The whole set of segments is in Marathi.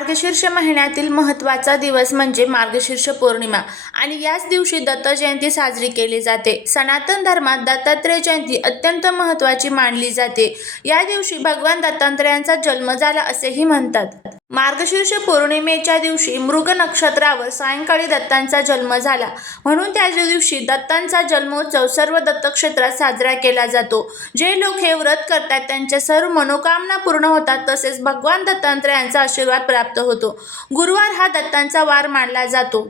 मार्गशीर्ष महिन्यातील महत्त्वाचा दिवस म्हणजे मार्गशीर्ष पौर्णिमा. आणि याच दिवशी दत्त जयंती साजरी केली जाते. सनातन धर्मात दत्तात्रय जयंती अत्यंत महत्त्वाची मानली जाते. या दिवशी भगवान दत्तात्रयांचा जन्म झाला असेही म्हणतात. मार्गशीर्ष पौर्णिमेच्या दिवशी मृग नक्षत्रावर सायंकाळी दत्तांचा जन्म झाला. म्हणून त्या दिवशी दत्तांचा जन्मोत्सव सर्व दत्तक्षेत्रात साजरा केला जातो. जे लोक हे व्रत करतात त्यांच्या सर्व मनोकामना पूर्ण होतात तसेच भगवान दत्तात्रयांचा आशीर्वाद प्राप्त होतो. गुरुवार हा दत्तांचा वार मानला जातो.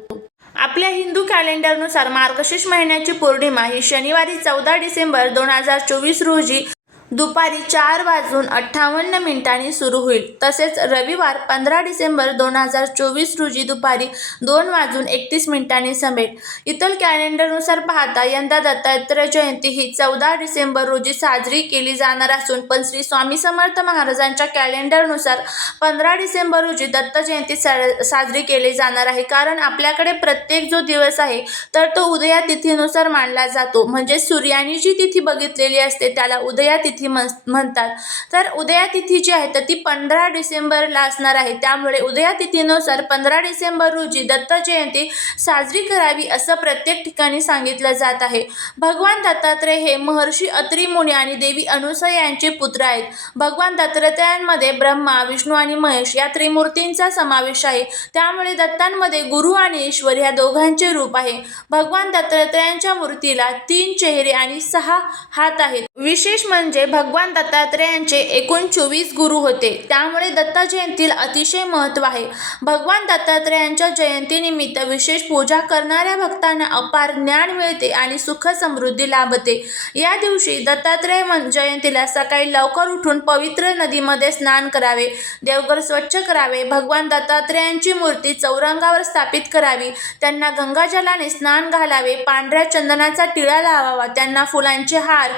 आपल्या हिंदू कॅलेंडरनुसार मार्गशीर्ष महिन्याची पौर्णिमा ही शनिवारी चौदा डिसेंबर दोन हजार चोवीस रोजी दुपारी चार वाजून अठ्ठावन्न मिनिटांनी सुरू होईल. तसेच रविवार पंधरा डिसेंबर दोन हजार चोवीस रोजी दुपारी दोन वाजून एकतीस मिनिटांनी संपेल इतर कॅलेंडरनुसार पाहता यंदा दत्तात्रय जयंती ही चौदा डिसेंबर रोजी साजरी केली जाणार असून पण श्री स्वामी समर्थ महाराजांच्या कॅलेंडरनुसार पंधरा डिसेंबर रोजी दत्त जयंती सा साजरी केली जाणार आहे. कारण आपल्याकडे प्रत्येक जो दिवस आहे तर तो उदया तिथीनुसार मानला जातो. म्हणजे सूर्याने जी तिथी बघितलेली असते त्याला उदया तिथी म्हण म्हणतात. तर उदया तिथी जी आहे तर ती पंधरा डिसेंबरला असणार आहे. त्यामुळे उदया तिथीनुसार पंधरा डिसेंबर रोजी दत्त जयंती साजरी करावी असं प्रत्येक ठिकाणी सांगितलं जात आहे. भगवान दत्तात्रय हे महर्षी अत्री मुनी आणि देवी अनुसया यांचे पुत्र आहेत. भगवान दत्तात्रयांमध्ये ब्रह्मा विष्णू आणि महेश या त्रिमूर्तींचा समावेश आहे. त्यामुळे दत्तांमध्ये गुरु आणि ईश्वर या दोघांचे रूप आहे. भगवान दत्तात्रयांच्या मूर्तीला तीन चेहरे आणि सहा हात आहेत. विशेष म्हणजे भगवान दत्तात्रेयांचे एकूण चोवीस गुरु होते. त्यामुळे दत्ता जयंतीला अतिशय महत्त्व आहे. भगवान दत्तात्रेयांच्या जयंतीनिमित्त विशेष पूजा करणाऱ्या भक्तांना अपार ज्ञान मिळते आणि सुख समृद्धी लाभते. या दिवशी दत्तात्रेय मन- जयंतीला सकाळी लवकर उठून पवित्र नदीमध्ये स्नान करावे देवघर स्वच्छ करावे भगवान दत्तात्रेयांची मूर्ती चौरंगावर स्थापित करावी त्यांना गंगाजलाने स्नान घालावे पांढऱ्या चंदनाचा टिळा लावावा त्यांना फुलांचे हार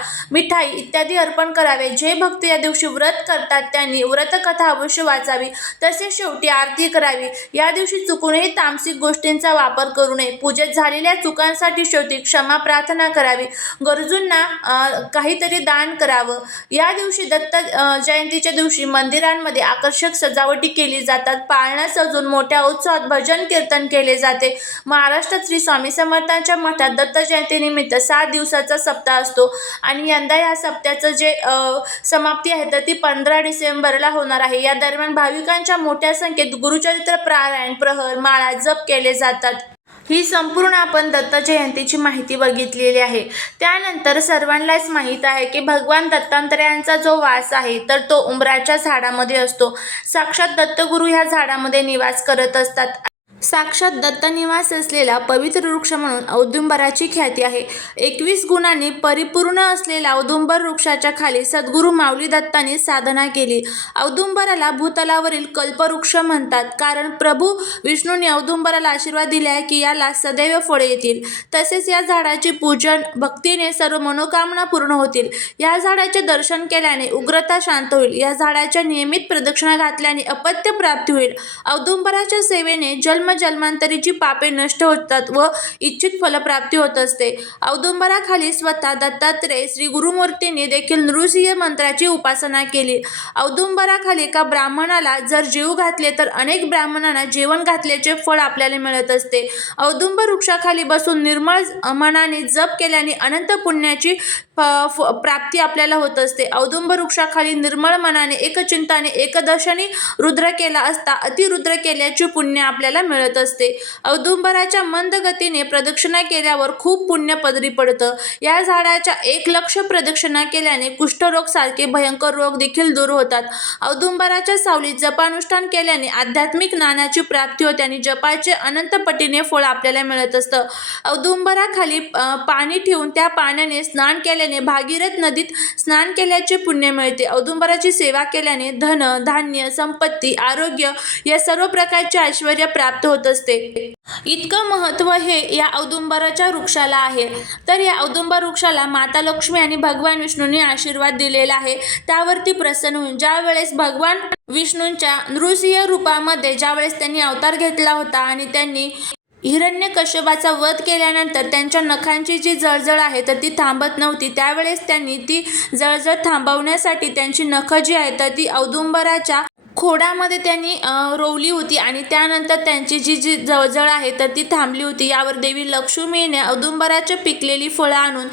मिठाई इत्यादी अर्पण करावे. जे भक्त या दिवशी व्रत करतात त्यांनी व्रतकथा अवश्य वाचावी. तसेच शेवटी आरती करावी. या दिवशी चुकूनही तामसिक गोष्टींचा वापर करू नये. पूजेत झालेल्या चुकांसाठी शेवटी क्षमा प्रार्थना करावी. गरजूंना काहीतरी दान करावं. या दिवशी दत्त जयंतीच्या दिवशी मंदिरांमध्ये आकर्षक सजावटी केली जातात. पाळणा सजून मोठ्या उत्सवात भजन कीर्तन केले जाते. महाराष्ट्रात श्री स्वामी समर्थांच्या मठात दत्त जयंतीनिमित्त सात दिवसाचा सप्ताह असतो. आणि यंदा या सप्त्याचं जे समाप्ती आहे तर ती पंधरा डिसेंबरला होणार आहे. या दरम्यान भाविकांच्या मोठ्या संख्येत गुरुचरित्र पारायण प्रहर माळा जप केले जातात. ही संपूर्ण आपण दत्त जयंतीची माहिती बघितलेली आहे. त्यानंतर सर्वांनाच माहीत आहे की भगवान दत्तात्रयांचा जो वास आहे तर तो उंबराच्या झाडामध्ये असतो. साक्षात दत्तगुरू ह्या झाडामध्ये निवास करत असतात. साक्षात दत्तनिवास असलेला पवित्र वृक्ष म्हणून औदुंबराची ख्याती आहे. एकवीस गुणांनी परिपूर्ण असलेल्या औदुंबर वृक्षाच्या खाली सद्गुरू माऊली दत्तांनी साधना केली. औदुंबराला भूतलावरील कल्पवृक्ष म्हणतात. कारण प्रभू विष्णूंनी औदुंबराला आशीर्वाद दिला आहे की याला सदैव फळे येतील. तसेच या झाडाचे पूजन भक्तीने सर्व मनोकामना पूर्ण होतील. या झाडाचे दर्शन केल्याने उग्रता शांत होईल. या झाडाच्या नियमित प्रदक्षिणा घातल्याने अपत्य प्राप्ती होईल. औदुंबराच्या सेवेने जन्म जन्मांतरीची पापे नष्ट होतात व इच्छित फलप्राप्ती होत असते. औदुंबराखाली स्वतः दत्तात्रय श्री गुरुमूर्तींनी देखील नृसिंह मंत्राची उपासना केली. औदुंबराखाली एका ब्राह्मणाला जर जीव घातले तर अनेक ब्राह्मणांना जेवण घातल्याचे फळ आपल्याला मिळत असते. औदुंब वृक्षाखाली बसून निर्मळ मनाने जप केल्याने अनंत पुण्याची प्राप्ती आपल्याला होत असते. औदुंब वृक्षाखाली निर्मळ मनाने एकचिंताने एकदर्शनी रुद्र केला असता अतिरुद्र केल्याचे पुण्य आपल्याला मिळत असते. औदुंबराच्या मंद गतीने प्रदक्षिणा केल्यावर खूप पुण्य पदरी पडतं. या झाडाच्या एक लक्ष प्रदक्षिणा केल्याने कुष्ठरोग सारखे भयंकर रोग देखील दूर होतात. औदुंबराच्या सावलीत जपानुष्ठान केल्याने आध्यात्मिक ज्ञानाची प्राप्ती होते आणि जपाचे अनंत पटीने फळ आपल्याला मिळत असतं. औदुंबराखाली पाणी ठेवून त्या पाण्याने स्नान केल्याने भागीरथ नदीत स्नान केल्याचे पुण्य मिळते. औदुंबराची सेवा केल्याने धन धान्य संपत्ती आरोग्य या सर्व प्रकारचे ऐश्वर प्राप्त होत असते. इतकं महत्त्व हे या औदुंबराच्या वृक्षाला आहे. तर या औदुंबर वृक्षाला माता लक्ष्मी आणि भगवान विष्णूंनी आशीर्वाद दिलेला आहे. त्यावरती प्रसन्न होऊन ज्या वेळेस भगवान विष्णूंच्या नृसिंह रूपामध्ये ज्यावेळेस त्यांनी अवतार घेतला होता आणि त्यांनी हिरण्यकश्यपाचा वध केल्यानंतर त्यांच्या नखांची जी जळजळ आहे तर ती थांबत नव्हती. त्यावेळेस त्यांनी ती जळजळ थांबवण्यासाठी त्यांची नखं जी आहेत तर ती औदुंबराच्या खोडामध्ये त्यांनी रोवली होती आणि त्यानंतर त्यांची जी जी जळजळ आहे तर ती थांबली होती. यावर देवी लक्ष्मीने औदुंबराच्या पिकलेली फळं आणून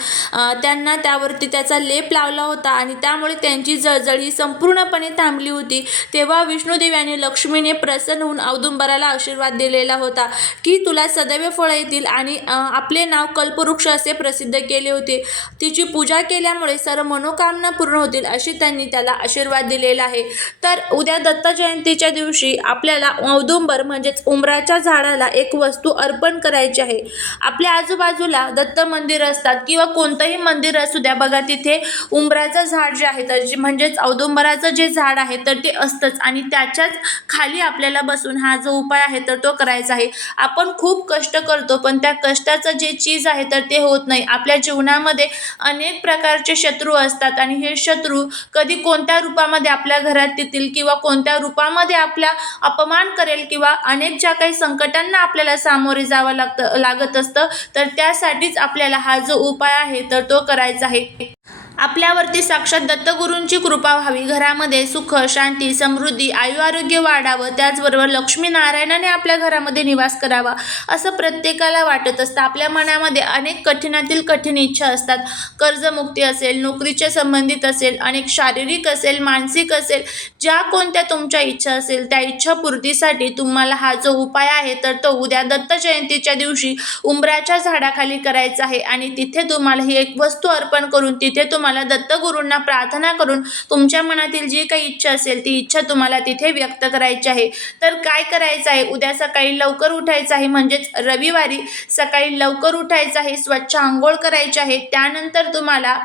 त्यांना त्यावरती त्याचा लेप लावला होता आणि त्यामुळे त्यांची जळजळ ही संपूर्णपणे थांबली होती. तेव्हा विष्णुदेव यांनी लक्ष्मीने प्रसन्न होऊन औदुंबराला आशीर्वाद दिलेला होता की तुला सदैव फळं येतील आणि आपले नाव कल्पवृक्ष असे प्रसिद्ध केले होते. तिची पूजा केल्यामुळे सर्व मनोकामना पूर्ण होतील अशी त्यांनी त्याला आशीर्वाद दिलेला आहे. तर उद्या दत्त जयंतीच्या दिवशी आपल्याला औदुंबर म्हणजेच उंबराच्या झाडाला एक वस्तू अर्पण करायची आहे. आपल्या आजूबाजूला दत्त मंदिर असतात किंवा कोणतंही मंदिर असू द्या बघा तिथे उंबराचं झाड जे आहे तर जे म्हणजेच औदुंबराचं जे झाड आहे तर ते असतंच आणि त्याच्याच खाली आपल्याला बसून हा जो उपाय आहे तर तो करायचा आहे. आपण खूप कष्ट करतो पण त्या कष्टाचं जे चीज आहे तर ते होत नाही. आपल्या जीवनामध्ये अनेक प्रकारचे शत्रू असतात आणि हे शत्रू कधी कोणत्या रूपामध्ये आपल्या घरात येतील किंवा कोण कोणत्या रूपामध्ये आपला अपमान करेल किंवा अनेक ज्या काही संकटांना आपल्याला सामोरे जावं लागतं लागत असतं तर त्यासाठीच आपल्याला हा जो उपाय आहे तर तो करायचा आहे. आपल्यावरती साक्षात दत्तगुरूंची कृपा व्हावी. घरामध्ये सुख शांती समृद्धी आयु आरोग्य वाढावं त्याचबरोबर लक्ष्मीनारायणाने आपल्या घरामध्ये निवास करावा असं प्रत्येकाला वाटत असतं. आपल्या मनामध्ये अनेक कठीणातील कठीण इच्छा असतात. कर्जमुक्ती असेल नोकरीच्या संबंधित असेल अनेक शारीरिक असेल मानसिक असेल ज्या कोणत्या तुमच्या इच्छा असेल त्या इच्छापूर्तीसाठी तुम्हाला हा जो उपाय आहे तर तो उद्या दत्त जयंतीच्या दिवशी उंबराच्या झाडाखाली करायचा आहे. आणि तिथे तुम्हाला ही एक वस्तू अर्पण करून तिथे तुम्हाला तुम्हाला दत्तगुरूंना प्रार्थना करून तुमच्या मनातील जी काही इच्छा असेल ती इच्छा तुम्हाला तिथे व्यक्त करायची आहे. तर काय करायचं आहे? उद्या सकाळी लवकर उठायचं आहे. म्हणजेच रविवारी सकाळी लवकर उठायचं आहे. स्वच्छ आंघोळ करायची आहे. त्यानंतर तुम्हाला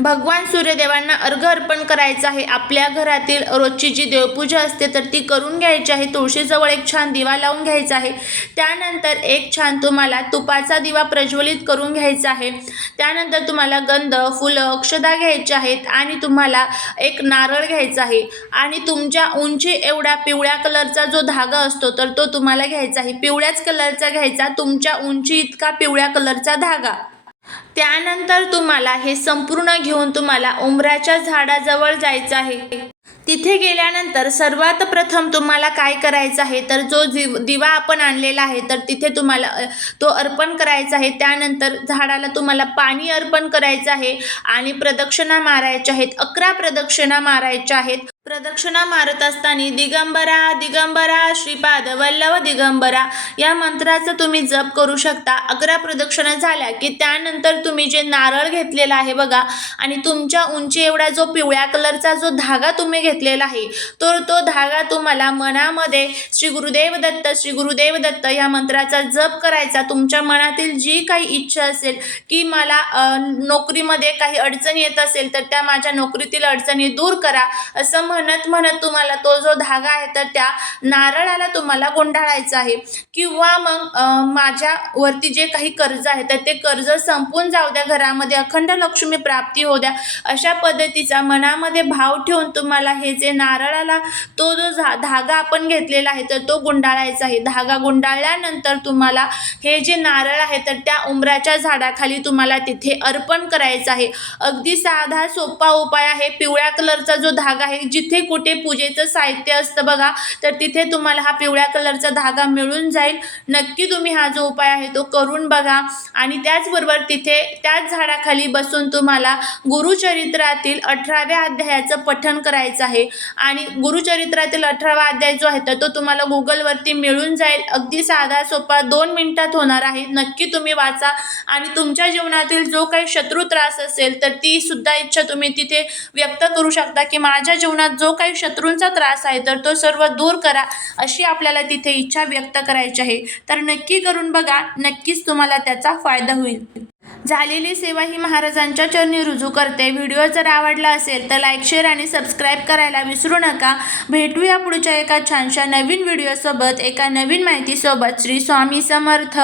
भगवान सूर्यदेवांना अर्घ अर्पण करायचं आहे. आपल्या घरातील रोजची जी देवपूजा असते तर ती करून घ्यायची आहे. तुळशीजवळ एक छान दिवा लावून घ्यायचा आहे. त्यानंतर एक छान तुम्हाला तुपाचा दिवा प्रज्वलित करून घ्यायचा आहे. त्यानंतर तुम्हाला गंध फुलं अक्षदा घ्यायचे आहेत आणि तुम्हाला एक नारळ घ्यायचा आहे. आणि तुमच्या उंची एवढा पिवळ्या कलरचा जो धागा असतो तर तो तुम्हाला घ्यायचा आहे. पिवळ्याच कलरचा घ्यायचा तुमच्या उंची इतका पिवळ्या कलरचा धागा. त्यानंतर तुम्हाला हे संपूर्ण घेऊन तुम्हाला उंबराच्या झाडाजवळ जायचं आहे. तिथे गेल्यानंतर सर्वात प्रथम तुम्हाला काय करायचं आहे? तर जो दिव दिवा आपण आणलेला आहे तर तिथे तुम्हाला तो अर्पण करायचा आहे. त्यानंतर झाडाला तुम्हाला पाणी अर्पण करायचं आहे आणि प्रदक्षिणा मारायच्या आहेत. अकरा प्रदक्षिणा मारायच्या आहेत. प्रदक्षिणा मारत असताना दिगंबरा दिगंबरा श्रीपाद वल्लव दिगंबरा या मंत्राचा तुम्ही जप करू शकता. अकरा प्रदक्षिणा झाल्या की त्यानंतर तुम्ही जे नारळ घेतलेला आहे बघा आणि तुमच्या उंची एवढा जो पिवळ्या कलरचा जो धागा तुम्ही घेतलेला आहे तर तो धागा तुम्हाला मनामध्ये श्री गुरुदेव दत्त श्री गुरुदेव दत्त या मंत्राचा जप करायचा. तुमच्या मनातील जी काही इच्छा असेल की मला नोकरीमध्ये काही अडचणी येत असेल तर त्या माझ्या नोकरीतील अडचणी दूर करा. असं म्हणत म्हणत तुम्हाला तो जो धागा आहे तर त्या नारळाला तुम्हाला गुंडाळायचा आहे. किंवा मग माझ्यावरती जे काही कर्ज आहे तर ते कर्ज संपून जाऊ द्या घरामध्ये अखंड लक्ष्मी प्राप्ती होऊ द्या. अशा पद्धतीचा मनामध्ये भाव ठेवून तुम्हाला हे जे नारळाला तो जो झा धागा आपण घेतलेला आहे तर तो गुंडाळायचा आहे. धागा गुंडाळल्यानंतर तुम्हाला हे जे नारळ आहे तर त्या उमराच्या झाडाखाली तुम्हाला तिथे अर्पण करायचं आहे. अगदी साधा सोपा उपाय आहे. पिवळ्या कलरचा जो धागा आहे जी जिथे कुठे पूजेचं साहित्य असतं बघा तर तिथे तुम्हाला हा पिवळ्या कलरचा धागा मिळून जाईल. नक्की तुम्ही हा जो उपाय आहे तो करून बघा. आणि त्याचबरोबर तिथे त्याच झाडाखाली बसून तुम्हाला गुरुचरित्रातील अठराव्या अध्यायाचं पठण करायचं आहे. आणि गुरुचरित्रातील अठरावा अध्याय जो आहे तर तो तुम्हाला गुगलवरती मिळून जाईल. अगदी साधा सोपा दोन मिनिटात होणार आहे. नक्की तुम्ही वाचा. आणि तुमच्या जीवनातील जो काही शत्रू त्रास असेल तर ती सुद्धा इच्छा तुम्ही तिथे व्यक्त करू शकता की माझ्या जीवनात जो काही शत्रूंचा त्रास आहे तर तो सर्व दूर करा अशी आपल्याला तिथे इच्छा व्यक्त करायची आहे. तर नक्की करून बघा नक्कीच तुम्हाला त्याचा फायदा होईल. झालेली सेवा ही महाराजांच्या चरणी रुजू करते. व्हिडिओ जर आवडला असेल तर लाईक शेअर आणि सबस्क्राईब करायला विसरू नका. भेटूया पुढच्या एका छानशा नवीन व्हिडिओसोबत एका नवीन माहितीसोबत. श्री स्वामी समर्थ.